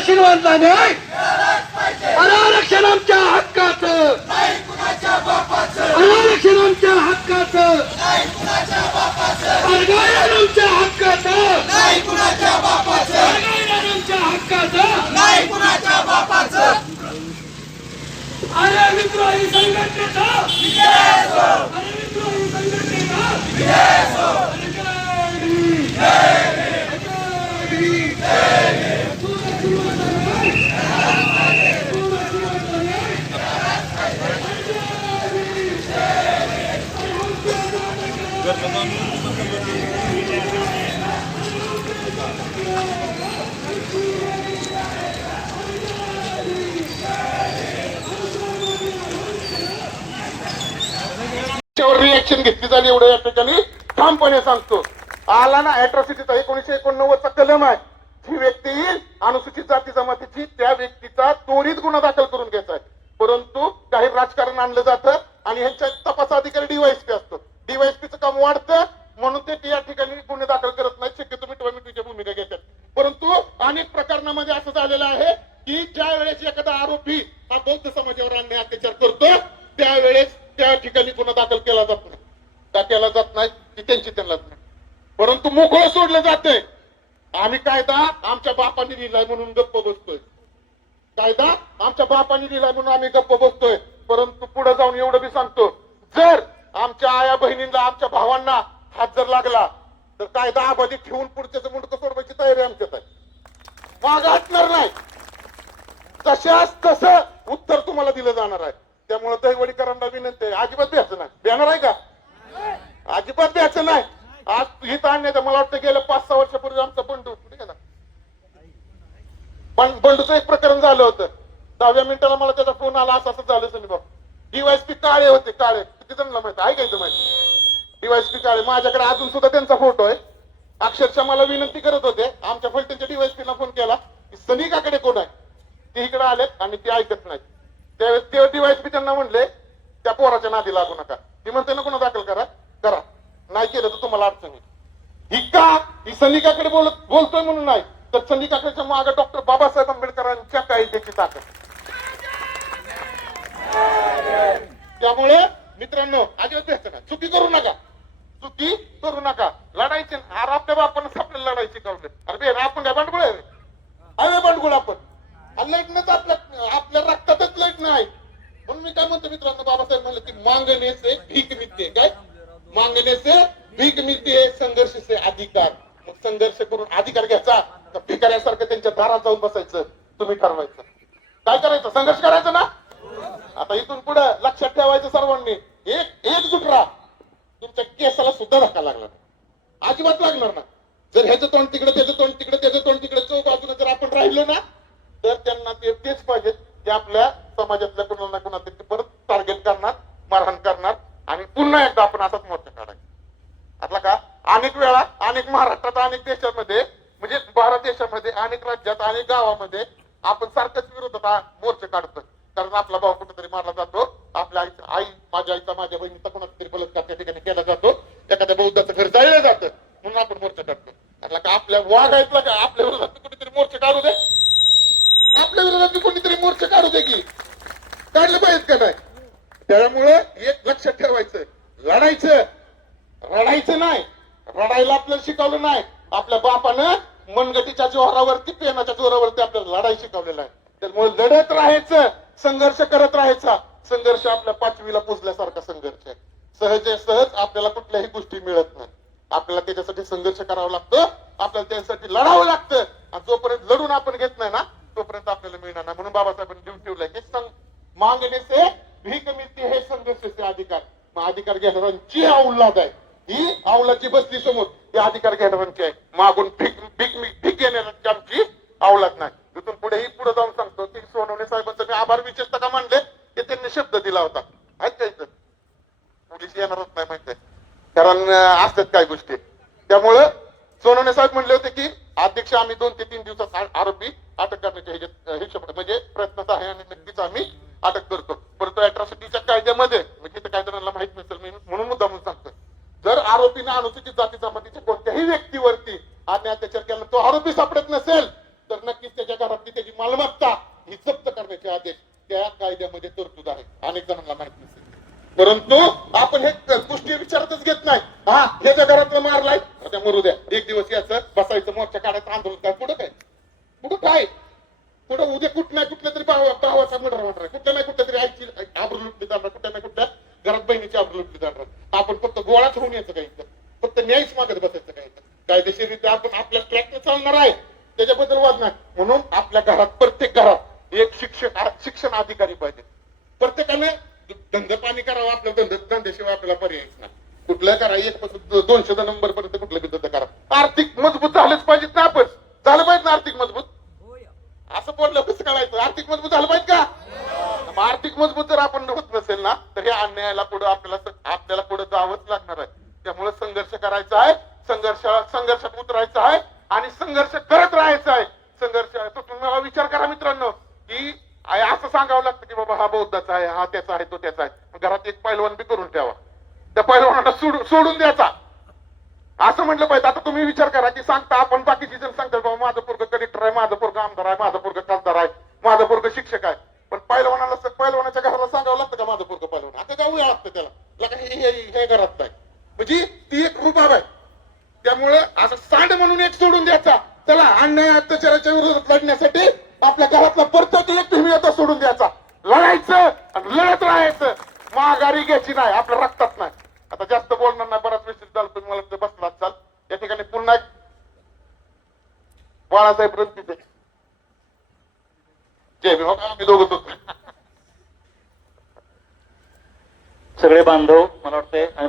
आशीर्वाद न्याय आरक्षण आमच्या हक्काचं. अरे आरक्षण आमच्या हक्काचं. आमच्या हक्काचं अरे गायन आमच्या हक्काचं अरे विद्रोही संघटनेचा अरे विद्रोही संघटनेचा अरे जय भीम. जय भीम. त्याच्यावर रिएक्शन घेतली झाली एवढं या ठिकाणी. ठामपणे सांगतो. आला ना अॅट्रॉसिटीचा एकोणीशे एकोणनव्वदचा कलम आहे. जी व्यक्ती येईल अनुसूचित जाती जमातीची त्या व्यक्तीचा त्वरित गुन्हा दाखल करून घ्यायचा आहे. परंतु काही राजकारण आणलं जातं आणि ह्यांच्या तपास अधिकारी डीवायसी असतो डीवायसपीचं काम वाढतं म्हणून ते या ठिकाणी गुन्हे दाखल करत नाही शक्यतो मिटवा भूमिका घेतात. परंतु अनेक प्रकरणामध्ये असं झालेलं आहे की ज्या वेळेस एखादा आरोपी हा बौद्ध समाजावर अन्याय अत्याचार करतो त्यावेळेस त्या ठिकाणी गुन्हा दाखल केला जात नाही. का केला जात नाही? ती त्यांची त्यांनाच नाही. परंतु मोकळं सोडलं जाते आम्ही कायदा आमच्या बापाने लिहिलाय म्हणून गप्प बसतोय. कायदा आमच्या बापाने लिहिलाय म्हणून आम्ही गप्प बसतोय. परंतु पुढे जाऊन एवढं बी सांगतो. जर आमच्या आया बहिणींना आमच्या भावांना हात जर लागला तर कायदा आबादी ठेवून पुढच्याच मुंडकं सोडवायची तयारी आमच्यात आहे. माग हटणार नाही. तशाच तस उत्तर तुम्हाला दिलं जाणार आहे. त्यामुळे दहिवडीकरांना विनंती आहे. अजिबात द्यायचं नाही. देणार आहे का? अजिबात द्यायचं नाही. आज हित आणण्याचं मला वाटतं गेल्या पाच सहा वर्षापूर्वी आमचा बंडू पण बंडूचं एक प्रकरण झालं होतं. दहाव्या मिनिटाला मला त्याचा फोन आला असं असं झालं सनी बाबा डीवायसपी काळे होते काळे. तिथं माहिती आहे का इथं माहिती डीवायसपी काळे माझ्याकडे अजून सुद्धा त्यांचा फोटो आहे. अक्षरशः मला विनंती करत होते आमच्या फलटणच्या डीवायसपीला फोन केला की सनिकाकडे कोण आहे? ते इकडे आलेत आणि ते ऐकत नाहीत. त्यावेळेस ते डीवायसपी त्यांना म्हणले त्या पोराच्या नादी लागू नका. ती म्हणते ना कोणा दाखल करा करा. नाही केलं तर तुम्हाला अडचण येईल. ही का? ही सनिकाकडे बोलत बोलतोय म्हणून नाही. तर सनिकाकडच्या मागे डॉक्टर बाबासाहेब आंबेडकरांच्या कायद्याची ताकद. त्यामुळे मित्रांनो अजिबात द्यायचं ना चुकी करू नका. चुकी करू नका. लढायचे अरे आपल्या बापानच आपल्याला लढायची शिकवले. अरे बे आपण काय भांडगुळ आहे अरे भांडगुळ आपण. आणि लढणंच आपल्या आपल्या रक्तातच लढणं आहे. म्हणून मी काय म्हणतो मित्रांनो बाबासाहेब म्हणलं की मागण्याचे भीक मिळते. काय? मागण्याचे भीक मिळते संघर्ष अधिकार. मग संघर्ष करून अधिकार घ्यायचा तर भिकाऱ्यासारखं त्यांच्या दारात जाऊन बसायचं तुम्ही ठरवायचं. काय करायचं? संघर्ष करायचं ना? आता इथून पुढे लक्षात ठेवायचं सर्वांनी. एक एकजूट राहा तुमच्या केसाला सुद्धा धक्का लागला अजिबात लागणार ना जर ह्याचं तोंड तिकडे त्याचं तोंड तिकडे त्याचं तोंड तिकडे चौक बाजूने जर आपण राहिलो ना तर त्यांना ते तेच पाहिजे ते आपल्या समाजातल्या कुणाला ना परत टार्गेट करणार मारहाण करणार आणि पुन्हा एकदा आपण असाच मोर्चा काढायचा. आता का? अनेक वेळा अनेक महाराष्ट्रात अनेक देशामध्ये म्हणजे भारत देशामध्ये अनेक राज्यात अनेक गावामध्ये आपण सारख्याच विरोधात मोर्चा मोर्चे काढतो कारण आपला भाऊ कुठेतरी मारला जातो. आपल्या आईचा आई माझ्या आईचा माझ्या बहिणीचा कोणाचा तरी बलात्कार त्या ठिकाणी केला जातो. एखाद्या बौद्धाचं घर जाळलं जातं. म्हणून आपण मोर्चा काढतो. म्हटलं का आपल्या वाघ ऐकला का? आपल्या विरोधात कुठेतरी मोर्चा काढू दे. आपल्या विरोधात कोणीतरी मोर्चा काढू दे की. काढले पाहिजेत का नाही? त्यामुळे एक लक्षात ठेवायचं. लढायचं रडायचं नाही. रडायला आपल्याला शिकवलं नाही. आपल्या बापानं मनगटीच्या जोरावरती पेनाच्या जोरावरती आपल्याला लढाई शिकवलेला आहे. त्यामुळे लढत राहायचं. संघर्ष करत राहायचा. संघर्ष आपल्या पाचवीला पोचल्यासारखा संघर्ष आहे. सहज सहज आपल्याला कुठल्याही गोष्टी मिळत नाही. आपल्याला त्याच्यासाठी संघर्ष करावा लागतो. आपल्याला त्यासाठी लढावं लागतं. आणि जोपर्यंत लढून आपण घेत नाही ना तोपर्यंत आपल्याला मिळणार नाही. म्हणून बाबासाहेबांनी देऊन ठेवलंय की संघ मागणे भीक मिळते हे संघर्षाचे अधिकार. मग अधिकार घेणाऱ्यांची औलाद आहे. ही औलाची बसली समोर. हे अधिकार घेणाऱ्यांची आहे. मागून भीक भीक भीक घेणाऱ्यांची आमची औलाद नाही. तिथून पुढे ही पुढे जाऊन सांगतो. आभार विशेषतः का मानले की त्यांनी शब्द दिला होता. ऐकायचं पोलीस येणारच नाही माहिती कारण असतात काय गोष्टी. त्यामुळं सोनवणे साहेब म्हणले होते की अध्यक्ष आम्ही दोन ते तीन दिवसात आरोपी अटक करण्याच्या ह्याच्यात हिशोब म्हणजे प्रयत्नात आहे आणि नक्कीच आम्ही अटक करतो. परंतु अट्रॉसिटीच्या कायद्यामध्ये म्हणजे ते काय जणांना माहीत नसेल मी म्हणून मुद्दा म्हणून सांगतो जर आरोपीने अनुसूचित जाती जमातीच्या कोणत्याही व्यक्तीवरती आणि अत्याचार केला तो आरोपी सापडत नसेल तर नक्कीच त्याच्या घरातली त्याची मालमत्ता ही जप्त करण्याचे आदेश त्या कायद्यामध्ये तरतूद आहे अनेक जणांना माहीत नसेल परंतु आपण हे क- गोष्टी विचारतच घेत नाही हा ह्याच्या घरातलं त्या मरू द्या. एक दिवस यायचं बसायचं मोर्चा काढायचं आंदोलन काय? पुढं काय? कुठं काय? पुढं उद्या कुठं नाही कुठल्या तरी भावा भावाचा मर्डर होणार कुठल्या नाही कुठल्या तरी आईची आबरू लुटली जाणार कुठल्या नाही कुठल्या घरात बहिणीची आबरू लुटली जाणार. आपण फक्त गोळाच होऊन यायचं काही फक्त न्यायच मागत बसायचं काय कायदेशीरित्या कायदेशीररित्या आपण आपल्या ट्रॅक्टर चालणार आहे. त्याच्याबद्दल वाद नाही म्हणून आपल्या घरात प्रत्येक घरात एक शिक्षक शिक्षण अधिकारी पाहिजे. प्रत्येकाने धंदा पाणी करावं आपल्या धंदा धंद्याशिवाय आपल्याला पर्यायच नाही. कुठलं करा? एक पासून दोनशे नंबर पर्यंत कुठलं बी करा. आर्थिक मजबूत झालंच पाहिजेत ना आपण. झालं पाहिजे ना आर्थिक मजबूत? असं बोललं कसं करायचं आर्थिक मजबूत झालं पाहिजे का? आर्थिक मजबूत जर आपण होत नसेल ना तर हे अन्यायाला पुढे आपल्याला आपल्याला पुढे जावंच लागणार आहे. त्यामुळे संघर्ष करायचा आहे संघर्ष संघर्षात उतरायचा आहे आणि संघर्ष करत राहायचा आहे. संघर्ष तो तुम्ही विचार करा मित्रांनो की असं सांगावं लागतं की बाबा हा बौद्धाचा आहे हा त्याचा आहे तो त्याचा आहे. घरात एक पैलवान बी करून ठेवा. त्या पैलवानाला सोडून सोडून द्यायचा. असं म्हटलं पाहिजे. आता तुम्ही विचार करा की सांगता आपण बाकीची जण सांगतात बाबा माझं पोरग कलेक्टर आहे माझं पोरग आमदार आहे माझं पोरग खासदार आहे माझं पोरग शिक्षक आहे. पण पैलवानाला पैलवानाच्या घराला सांगावं लागतं का माझं पोरग पैलवान आता जाऊ लागतं त्याला. हे घरात नाही. म्हणजे ती एक रुबाब आहे. त्यामुळं असं सांड म्हणून एक सोडून द्यायचा. चला अन्याय अत्याचाराच्या विरोधात लढण्यासाठी आपल्या घरातला प्रत्येक एक तुम्ही आता सोडून द्यायचा. लढायचं आणि लढत राहायचं. माघारी घ्यायची नाही. आपल्या रक्तात नाही आता जास्त बोलणार नाही बराच विषय झाला तुम्ही मला तिथे बसला चाल या ठिकाणी पुन्हा एक बाळासाहेब रणपिते जय हो, आम्ही दोघं होतो सगळे बांधव मला वाटतंय आणि